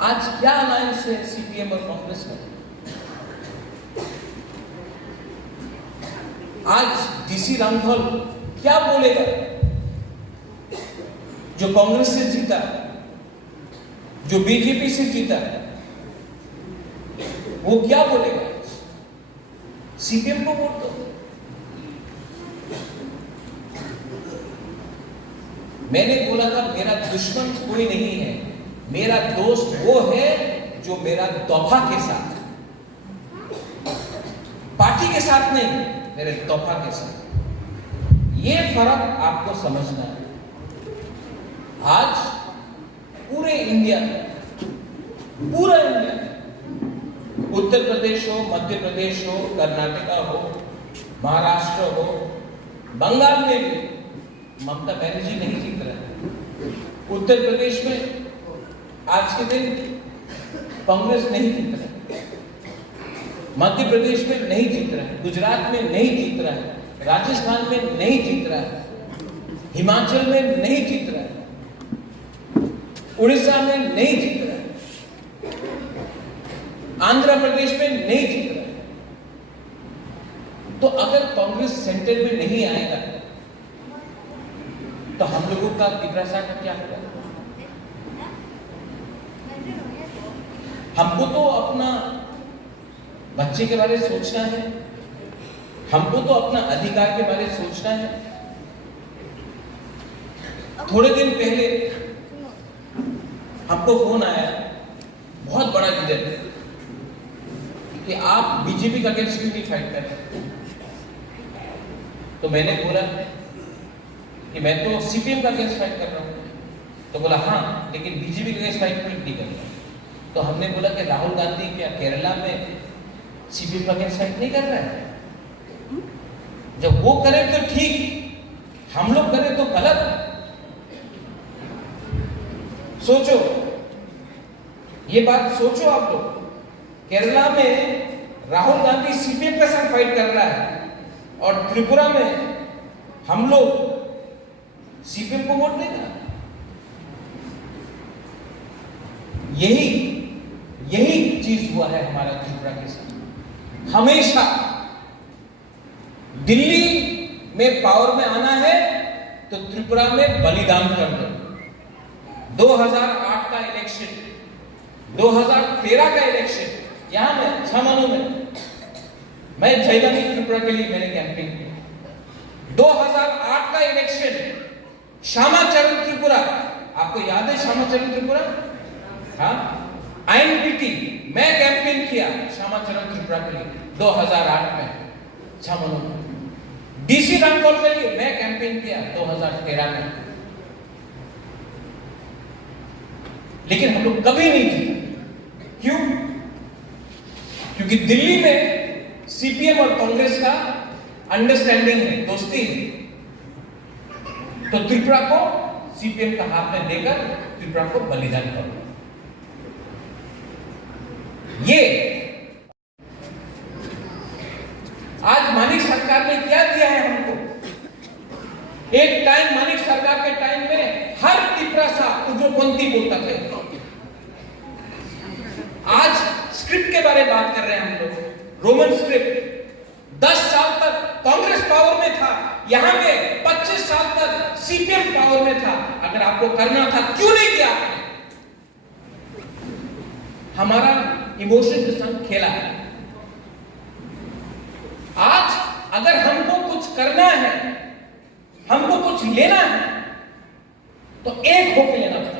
आज क्या अलायंस है सीपीएम और कांग्रेस में? आज डीसी रामधौल क्या बोलेगा जो कांग्रेस से जीता, जो बीजेपी से जीता, वो क्या बोलेगा? सीपीएम को वोट दो। मैंने बोला था मेरा दुश्मन कोई नहीं है, मेरा दोस्त वो है जो मेरा तोहफा के साथ, पार्टी के साथ नहीं, मेरे तोहफा के साथ। ये फर्क आपको समझना है। आज पूरे इंडिया में, पूरा इंडिया में, उत्तर प्रदेश हो, मध्य प्रदेश हो, कर्नाटका हो, महाराष्ट्र हो, बंगाल में भी ममता बनर्जी नहीं जीत रहे। उत्तर प्रदेश में आज के दिन कांग्रेस नहीं जीत रहा, मध्य प्रदेश में नहीं जीत रहा है, गुजरात में नहीं जीत रहा है, राजस्थान में नहीं जीत रहा है, हिमाचल में नहीं जीत रहा है, उड़ीसा में नहीं जीत रहा है, आंध्र प्रदेश में नहीं जीत रहा है। तो अगर कांग्रेस सेंटर में नहीं आएगा तो हम लोगों का तिपरासा का क्या होगा? हमको तो अपना बच्चे के बारे में सोचना है, हमको तो अपना अधिकार के बारे में सोचना है। थोड़े दिन पहले हमको फोन आया, बहुत बड़ा लीडर, कि आप बीजेपी का अगेंस्ट क्यों नहीं फाइट कर रहे? तो मैंने बोला कि मैं तो सीपीएम का अगेंस्ट फाइट कर रहा हूं। तो बोला हाँ, लेकिन बीजेपी का अगेंस्ट फाइट नहीं कर रहा। तो हमने बोला कि राहुल गांधी क्या केरला में सीपीएम का अगेंस्ट फाइट नहीं कर रहा है? जब वो करे तो ठीक, हम लोग करें तो गलत। सोचो, ये बात सोचो आप लोग। केरला में राहुल गांधी सीपीएम के साथ फाइट कर रहा है और त्रिपुरा में हम लोग सीपीएम को वोट देगा। यही चीज हुआ है हमारा त्रिपुरा के साथ। हमेशा दिल्ली में पावर में आना है तो त्रिपुरा में बलिदान कर दो। 2008 का इलेक्शन, 2013 का इलेक्शन, यहां में छमानू में मैं जयललिता त्रिपुरा के लिए मैंने कैंपेन किया। 2008 का इलेक्शन श्यामाचरण त्रिपुरा, आपको याद है श्यामाचरण त्रिपुरा? हाँ, आईएनपीटी मैं कैंपेन किया श्यामाचरण त्रिपुरा के लिए 2008 में छमानू में। डीसी रामधौल के लिए मैं कैंपेन किया 2013 में। लेकिन हम लोग कभी नहीं जीते। क्यों? क्योंकि दिल्ली में सीपीएम और कांग्रेस का अंडरस्टैंडिंग है, दोस्ती है, तो त्रिपुरा को सीपीएम का हाथ में देकर त्रिपुरा को बलिदान करो। ये आज मानिक सरकार ने क्या दिया है हमको? एक टाइम मानिक सरकार के टाइम में हर त्रिपुरा सा उग्रपंथी बोलता था। आज स्क्रिप्ट के बारे में बात कर रहे हैं हम लोग, रोमन स्क्रिप्ट। 10 साल तक कांग्रेस पावर में था, यहां पे 25 साल तक सीपीएम पावर में था। अगर आपको करना था क्यों नहीं किया आपने? हमारा इमोशन के संग खेला है। आज अगर हमको कुछ करना है, हमको कुछ लेना है, तो एक होके लेना पड़ेगा।